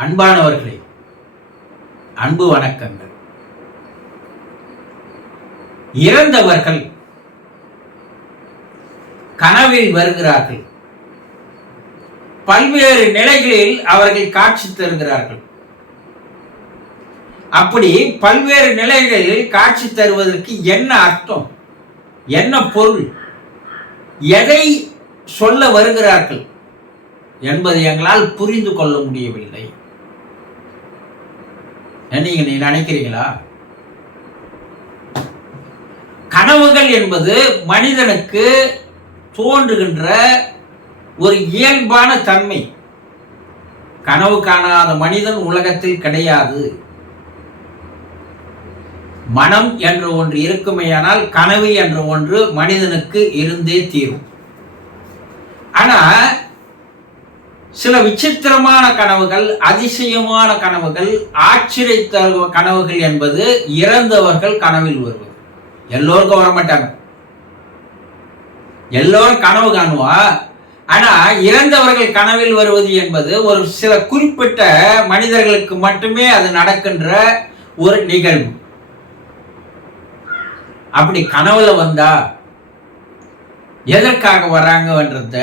அன்பானவர்களே அன்பு வணக்கங்கள். இறந்தவர்கள் கனவில் வருகிறார்கள். பல்வேறு நிலைகளில் அவர்கள் காட்சி தருகிறார்கள். அப்படி பல்வேறு நிலைகளில் காட்சி தருவதற்கு என்ன அர்த்தம்? என்ன பொருள்? எதை சொல்ல வருகிறார்கள் என்பதை எங்களால் புரிந்து கொள்ள முடியவில்லை. நீங்க நீ நினைக்கிறீங்களா? கனவுகள் என்பது மனிதனுக்கு தோன்றுகின்ற ஒரு இயல்பான தன்மை. கனவு காணாத மனிதன் உலகத்தில் கிடையாது. மனம் என்ற ஒன்று இருக்குமேயானால் கனவு என்ற ஒன்று மனிதனுக்கு இருந்தே தீரும். ஆனா சில விசித்திரமான கனவுகள் அதிசயமான கனவுகள் ஆச்சரியத்த கனவுகள் என்பது இறந்தவர்கள் கனவில் வருவது. எல்லோருக்கும் வர மாட்டாங்க எல்லோரும் கனவு காணுவா? ஆனா இறந்தவர்கள் கனவில் வருவது என்பது ஒரு சில குறிப்பிட்ட மனிதர்களுக்கு மட்டுமே அது நடக்கின்ற ஒரு நிகழ்வு. அப்படி கனவுல வந்தா எதற்காக வராங்கன்றத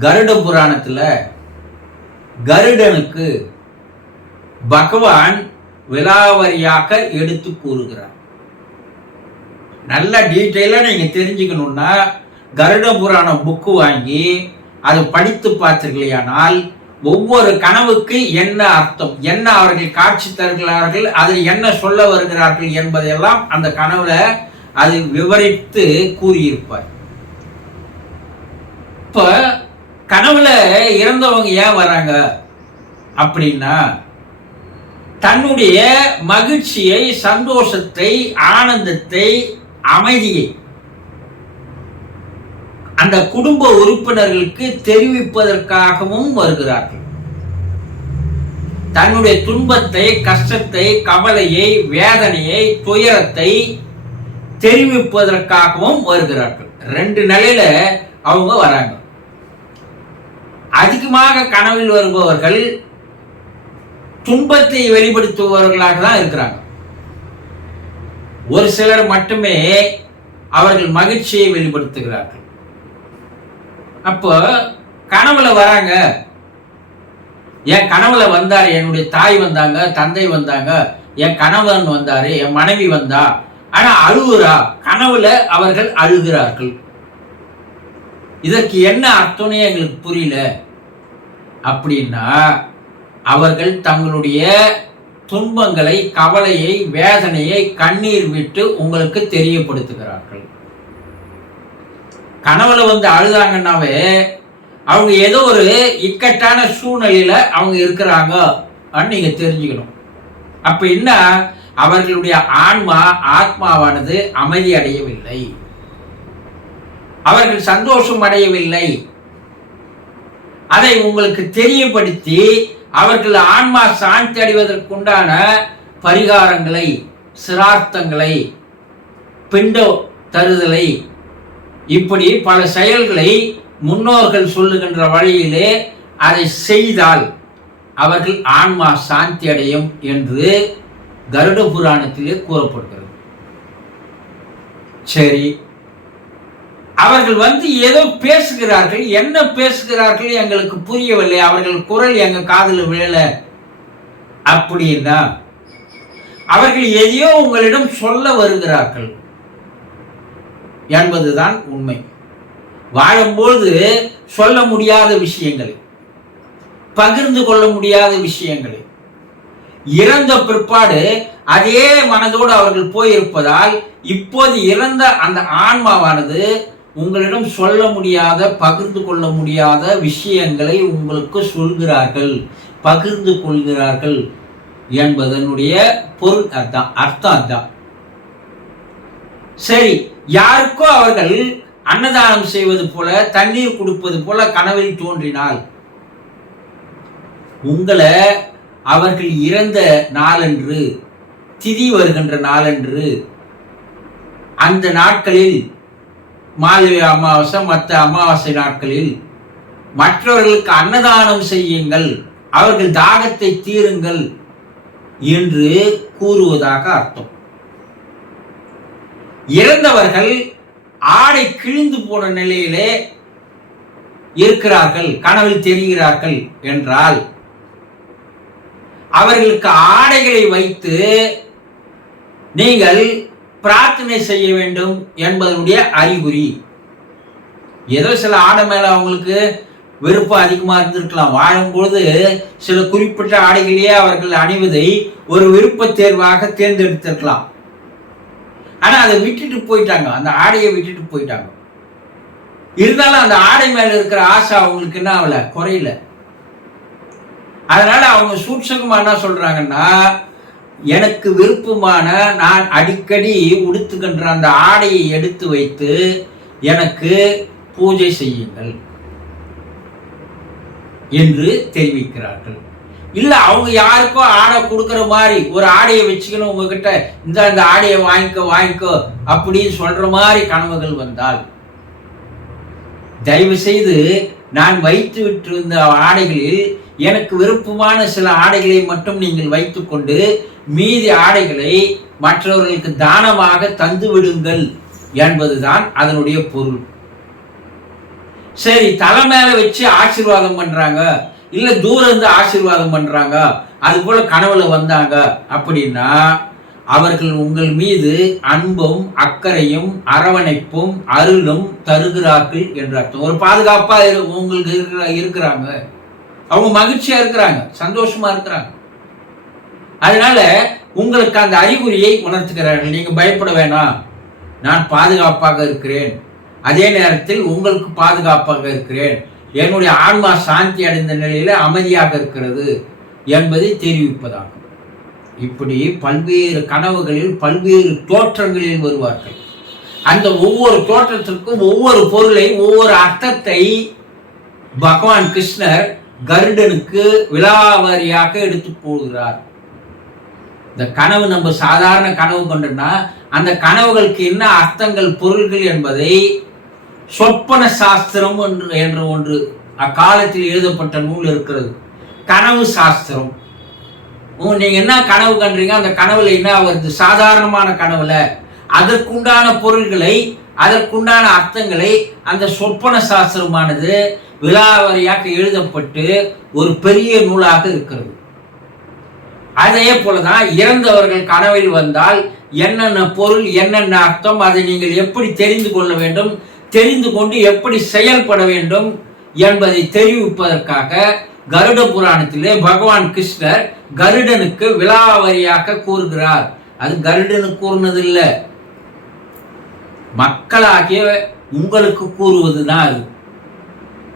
கருட புராணத்தில் கருடனுக்கு பகவான் விலாவரியாக எடுத்து கூறுகிறார். நல்ல டீட்டெயிலாக நீங்கள் தெரிஞ்சுக்கணுன்னா கருட புராணம் புக்கு வாங்கி அதை படித்து பார்த்தீர்களேயானால் ஒவ்வொரு கனவுக்கு என்ன அர்த்தம்? என்ன அவர்கள் காட்சி தருகிறார்கள்? அதில் என்ன சொல்ல வருகிறார்கள் என்பதையெல்லாம் அந்த கனவுல அது விவரித்து கூறியிருப்பார். இப்போ கனவுல இறந்தவங்க ஏன் வராங்க அப்படின்னா தன்னுடைய மகிழ்ச்சியை சந்தோஷத்தை ஆனந்தத்தை அமைதியை அந்த குடும்ப உறுப்பினர்களுக்கு தெரிவிப்பதற்காகவும் வருகிறார்கள். தன்னுடைய துன்பத்தை கஷ்டத்தை கவலையை வேதனையை துயரத்தை தெரிவிப்பதற்காகவும் வருகிறார்கள். ரெண்டு நிலையில அவங்க வராங்க. அதிகமாக கனவில் வருபவர்கள் துன்பத்தை வெளிப்படுத்துபவர்களாக தான் இருக்கிறாங்க. ஒரு சிலர் மட்டுமே அவர்கள் மகிழ்ச்சியை வெளிப்படுத்துகிறார்கள். அப்போ கனவுல வராங்க. என் கனவுல வந்தார் என்னுடைய தாய் வந்தாங்க தந்தை வந்தாங்க என் கணவன் வந்தாரு என் மனைவி வந்தா ஆனா அழுகுறா கனவுல அவர்கள் அழுகிறார்கள். இதற்கு என்ன அர்த்தம்னே எங்களுக்கு புரியல. அப்படின்னா அவர்கள் தங்களுடைய துன்பங்களை கவலையை வேதனையை கண்ணீர் விட்டு உங்களுக்கு தெரியப்படுத்துகிறார்கள். கனவுல வந்து அழுதாங்கன்னாவே அவங்க ஏதோ ஒரு இக்கட்டான சூழ்நிலையில அவங்க இருக்கிறாங்க நீங்க தெரிஞ்சுக்கணும். அப்ப என்ன? அவர்களுடைய ஆன்மா ஆத்மாவானது அமைதி அடையவில்லை. அவர்கள் சந்தோஷம் அடையவில்லை அதை உங்களுக்கு தெரியப்படுத்தி அவர்கள் ஆன்மா சாந்தி அடைவதற்குண்டான பரிகாரங்களை சிரார்த்தங்களை பிண்டோ தருதலை இப்படி பல செயல்களை முன்னோர்கள் சொல்லுகின்ற வழியிலே அதை செய்தால் அவர்கள் ஆன்மா சாந்தி அடையும் என்று கருட புராணத்திலே கூறப்படுகிறது. சரி. அவர்கள் வந்து ஏதோ பேசுகிறார்கள். என்ன பேசுகிறார்கள் எங்களுக்கு புரியவில்லை. அவர்கள் குரல் எங்க காதில் விழல. அப்படின்னா அவர்கள் எதையோ உங்களிடம் சொல்ல வருகிறார்கள் என்பதுதான் உண்மை. வாழும்போது சொல்ல முடியாத விஷயங்களை பகிர்ந்து கொள்ள முடியாத விஷயங்களை இறந்த பிற்பாடு அதே மனதோடு அவர்கள் போயிருப்பதால் இப்போது இறந்த அந்த ஆன்மாவானது உங்களிடம் சொல்ல முடியாத பகிர்ந்து கொள்ள முடியாத விஷயங்களை உங்களுக்கு சொல்கிறார்கள். பகிர்ந்து கொள்கிறார்கள் என்பதனுடைய பொருள் அதான் அர்த்தம் அதான். சரி யாருக்கோ அவர்கள் அன்னதானம் செய்வது போல தண்ணீர் கொடுப்பது போல கனவில் தோன்றினால் உங்களை அவர்கள் இறந்த நாளன்று திதி வருகின்ற நாளன்று அந்த நாட்களில் மாதவி அமாவாசை மற்ற அமாவாசை நாட்களில் மற்றவர்களுக்கு அன்னதானம் செய்யுங்கள் அவர்கள் தாகத்தை தீருங்கள் என்று கூறுவதாக அர்த்தம். இறந்தவர்கள் ஆடை கிழிந்து போன நிலையிலே இருக்கிறார்கள் கனவில் தெரிகிறார்கள் என்றால் அவர்களுக்கு ஆடைகளை வைத்து நீங்கள் பிரார்த்தனை செய்ய வேண்டும் என்பதனுடைய அறிகுறி. ஏதோ சில ஆடை மேல அவங்களுக்கு விருப்பம் அதிகமா இருந்திருக்கலாம். வாழும்பொழுது சில குறிப்பிட்ட ஆடைகளையே அவர்கள் அணிவதை ஒரு விருப்ப தேர்வாக தேர்ந்தெடுத்திருக்கலாம். ஆனா அதை விட்டுட்டு போயிட்டாங்க. அந்த ஆடையை விட்டுட்டு போயிட்டாங்க. இருந்தாலும் அந்த ஆடை மேல இருக்கிற ஆசை அவங்களுக்கு என்ன ஆகல? குறையல. அதனால அவங்க சூட்சகமா என்ன சொல்றாங்கன்னா எனக்கு விருப்பமான நான் அடிக்கடி உடுத்துகின்ற அந்த ஆடையை எடுத்து வைத்து எனக்கு பூஜை செய்யுங்கள் என்று தெரிவிக்கிறார்கள். இல்ல அவங்க யாருக்கோ ஆடை கொடுக்கிற மாதிரி ஒரு ஆடையை வச்சுக்கணும் உங்ககிட்ட. இந்த அந்த ஆடையை வாங்கிக்கோ வாங்கிக்கோ அப்படின்னு சொல்ற மாதிரி கனவுகள் வந்தால் தயவு செய்து நான் வைத்து விட்டிருந்த ஆடைகளில் எனக்கு விருப்பமான சில ஆடைகளை மட்டும் நீங்கள் வைத்துக்கொண்டு மீதி ஆடைகளை மற்றவர்களுக்கு தானமாக தந்து விடுங்கள் என்பதுதான் அதனுடைய பொருள். சரி தலை மேல வச்சு ஆசீர்வாதம் பண்றாங்க இல்ல தூரம் இருந்து ஆசீர்வாதம் பண்றாங்க அது போல கனவுல வந்தாங்க அப்படின்னா அவர்கள் உங்கள் மீது அன்பும் அக்கறையும் அரவணைப்பும் அருளும் தருகிறார்கள் என்ற அர்த்தம் ஒரு பாதுகாப்பா உங்களுக்கு இருக்கிற இருக்கிறாங்க. அவங்க மகிழ்ச்சியா இருக்கிறாங்க சந்தோஷமா இருக்கிறாங்க. அதனால உங்களுக்கு அந்த அறிகுறியை உணர்த்துகிறார்கள். நீங்க பயப்பட வேணாம். நான் பாதுகாப்பாக இருக்கிறேன். அதே நேரத்தில் உங்களுக்கு பாதுகாப்பாக இருக்கிறேன். என்னுடைய ஆன்மா சாந்தி அடைந்த நிலையில அமைதியாக இருக்கிறது என்பதை தெரிவிப்பதாகும். இப்படி பல்வேறு கனவுகளில் பல்வேறு தோற்றங்களில் வருவார்கள். அந்த ஒவ்வொரு தோற்றத்திற்கும் ஒவ்வொரு பொருளை ஒவ்வொரு அர்த்தத்தை பகவான் கிருஷ்ணர் கருடனுக்கு விழாவாரியாக எடுத்து போகிறார் இந்த கனவு நம்ம சாதாரண கனவு பண்றோம்னா அந்த கனவுகளுக்கு என்ன அர்த்தங்கள் பொருள்கள் என்பதை சொப்பன சாஸ்திரம் என்று என்ற ஒன்று அக்காலத்தில் எழுதப்பட்ட நூல் இருக்கிறது. கனவு சாஸ்திரம். நீங்க என்ன கனவு கண்றீங்க அந்த கனவுல என்ன வருது சாதாரணமான கனவுல. அதற்குண்டான பொருள்களை அதற்குண்டான அர்த்தங்களை அந்த சொப்பன சாஸ்திரமானது விலாவரியாக எழுதப்பட்டு ஒரு பெரிய நூலாக இருக்கிறது. அதே போலதான் இறந்தவர்கள் கனவில் வந்தால் என்னென்ன பொருள் என்னென்ன அர்த்தம் அதை நீங்கள் எப்படி தெரிந்து கொள்ள வேண்டும் தெரிந்து கொண்டு எப்படி செயல்பட வேண்டும் என்பதை தெரிவிப்பதற்காக கருட புராணத்திலே பகவான் கிருஷ்ணர் கருடனுக்கு விலாவரியாக கூறுகிறார். அது கருடனுக்கு கூறினதில்லை. மக்களாகிய உங்களுக்கு கூறுவதுதான் அது.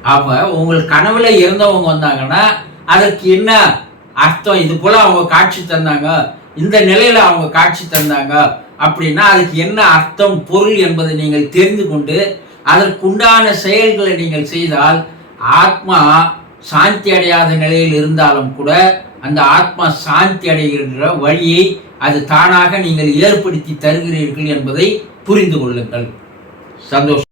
அப்ப உங்கள் கனவுல இறந்தவங்க வந்தாங்கன்னா அதற்கு என்ன அர்த்தம்? இது போல அவங்க காட்சி தந்தாங்க. இந்த நிலையில அவங்க காட்சி தந்தாங்க. அப்படின்னா அதுக்கு என்ன அர்த்தம் பொருள் என்பதை நீங்கள் தெரிந்து கொண்டு அதற்குண்டான செயல்களை நீங்கள் செய்தால் ஆத்மா சாந்தி அடையாத நிலையில் இருந்தாலும் கூட அந்த ஆத்மா சாந்தி அடைகின்ற வழியை அது தானாக நீங்கள் ஏற்படுத்தி தருகிறீர்கள் என்பதை புரிந்து கொள்ளுங்கள். சந்தோஷம்.